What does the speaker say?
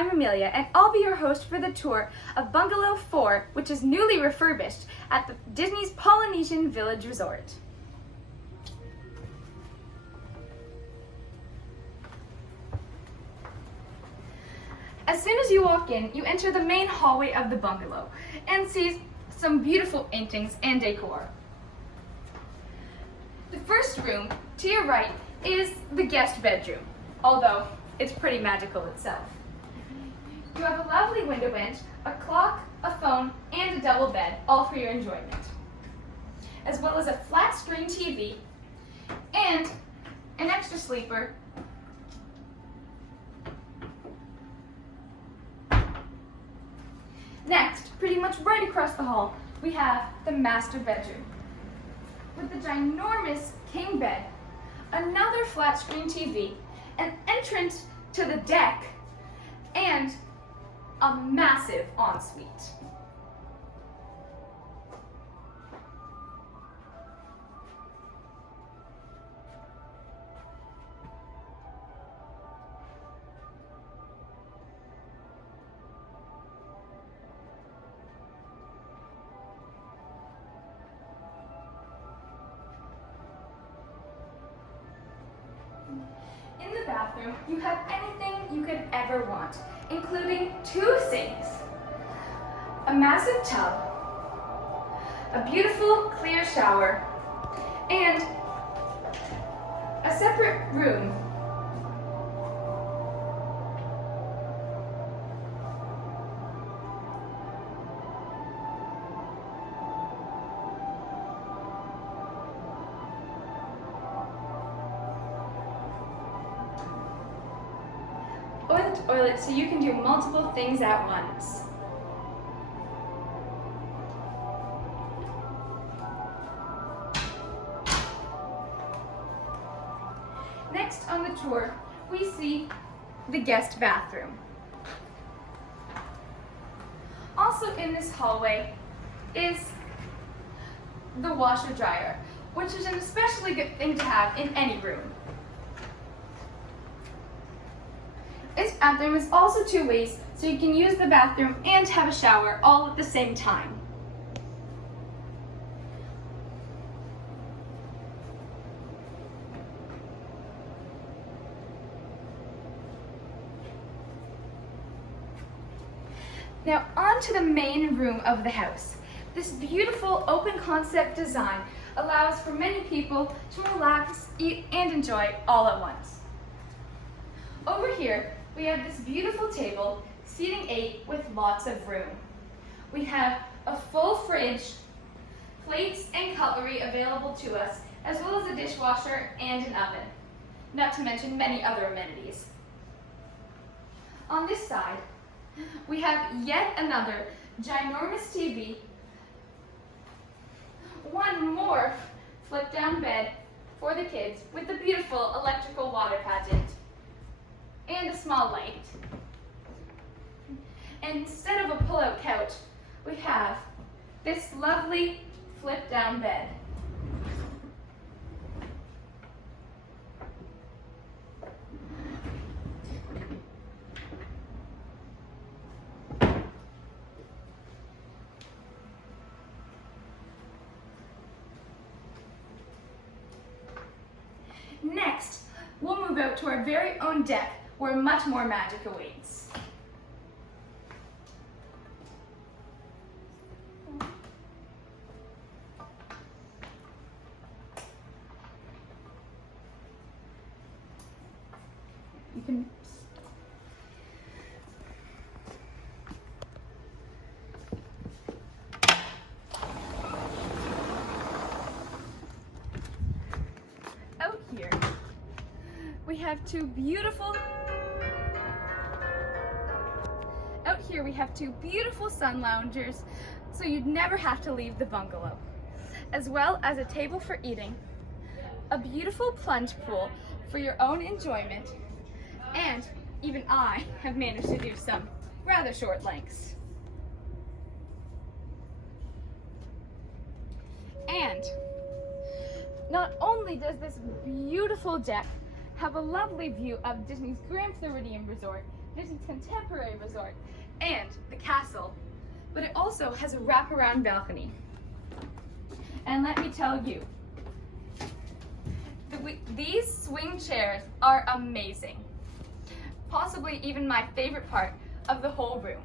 I'm Amelia, and I'll be your host for the tour of Bungalow 4, which is newly refurbished at the Disney's Polynesian Village Resort. As soon as you walk in, you enter the main hallway of the bungalow and see some beautiful paintings and decor. The first room to your right is the guest bedroom, although it's pretty magical itself. You have a lovely window bench, a clock, a phone, and a double bed, all for your enjoyment, as well as a flat screen TV and an extra sleeper. Next, pretty much right across the hall, we have the master bedroom with the ginormous king bed, another flat screen TV, an entrance to the deck, and a massive ensuite. In the bathroom, you have anything you could ever want, including 2 sinks, a massive tub, a beautiful clear shower, and a separate room. Toilet so you can do multiple things at once. Next on the tour, we see the guest bathroom. Also in this hallway is the washer dryer, which is an especially good thing to have in any room. This bathroom is also 2 ways, so you can use the bathroom and have a shower all at the same time. Now on to the main room of the house. This beautiful open concept design allows for many people to relax, eat, and enjoy all at once. Over here, we have this beautiful table, seating 8 with lots of room. We have a full fridge, plates and cutlery available to us, as well as a dishwasher and an oven, not to mention many other amenities. On this side, we have yet another ginormous TV, one more flip-down bed for the kids with the beautiful electrical water pageant, and a small light. And instead of a pull-out couch, we have this lovely flip-down bed. Next, we'll move out to our very own deck, where much more magic awaits. You can out here we have two beautiful sun loungers, so you'd never have to leave the bungalow, as well as a table for eating, a beautiful plunge pool for your own enjoyment, and even I have managed to do some rather short lengths. And not only does this beautiful deck have a lovely view of Disney's Grand Floridian Resort, Disney's Contemporary Resort, and the castle. But it also has a wraparound balcony. And let me tell you, these swing chairs are amazing. Possibly even my favorite part of the whole room.